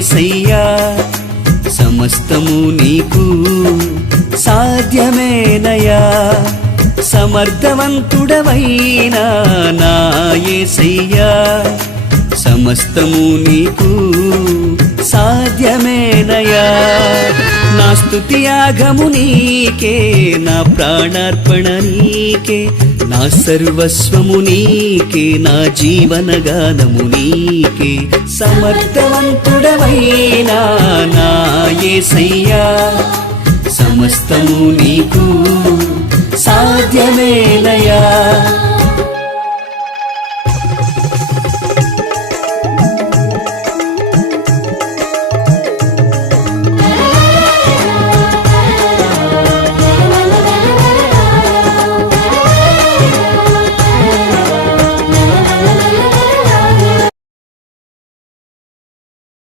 యేసయ్యా సమస్తము నీకు సాధ్యమేనయా సమర్థవంతుడవైనా నా యేసయ్యా సమస్తము నీకు సాధ్యమేనయా నా స్తుతి యాగము నీకే నా ప్రాణార్పణ నీకే నా సర్వస్వము నీకే నా జీవనగానము నీకే సమర్థవంతుడవైనా నా యేసయ్యా సమస్తము నీకు సాధ్యమేనయా